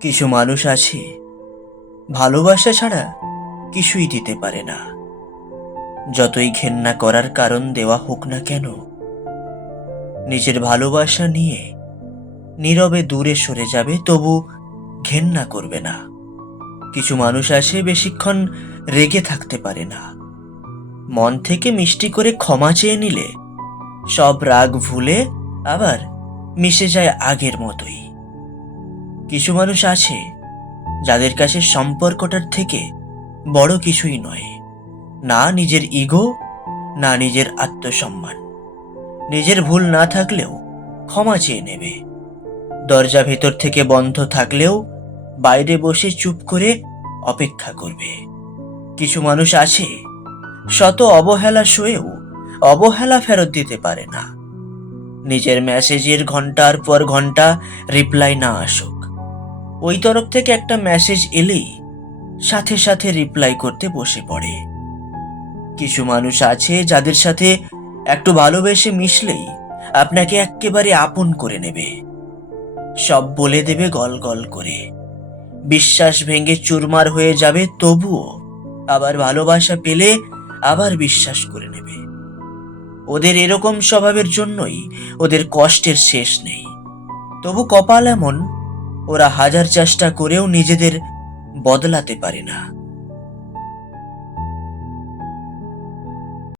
কিছু মানুষ আছে ভালোবাসা ছাড়া কিছুই দিতে পারে না। যতই ঘেন্না করার কারণ দেওয়া হোক না কেন, নিজের ভালোবাসা নিয়ে নীরবে দূরে সরে যাবে, তবু ঘেন্না করবে না। কিছু মানুষ আছে বেশিক্ষণ রেগে থাকতে পারে না। মন থেকে মিষ্টি করে ক্ষমা চেয়ে নিলে সব রাগ ভুলে আবার মিশে যায় আগের মতোই। কিছু মানুষ আছে যাদের কাছে সম্পর্কটার থেকে বড় কিছুই নয়, না নিজের ইগো, না নিজের আত্মসম্মান। নিজের ভুল না থাকলেও ক্ষমা চেয়ে নেবে। দরজা ভেতর থেকে বন্ধ থাকলেও বাইরে বসে চুপ করে অপেক্ষা করবে। কিছু মানুষ আছে শত অবহেলা সয়েও অবহেলা ফেরত দিতে পারে না। নিজের মেসেজের ঘন্টার পর ঘন্টা রিপ্লাই না আসুক, ওই তরফ থেকে একটা মেসেজ এলেই সাথে সাথে রিপ্লাই করতে বসে পড়ে। কিছু মানুষ আছে যাদের সাথে একটু ভালোবেসে মিশলেই আপনাকে এক্কেবারে আপন করে নেবে। সব বলে দেবে গল গল করে, বিশ্বাস ভেঙে চুরমার হয়ে যাবে, তবুও আবার ভালোবাসা পেলে আবার বিশ্বাস করে নেবে। ওদের এরকম স্বভাবের জন্যই ওদের কষ্টের শেষ নেই। তবু কপাল এমন, ওরা হাজার চেষ্টা করেও নিজেদের বদলাতে পারে না।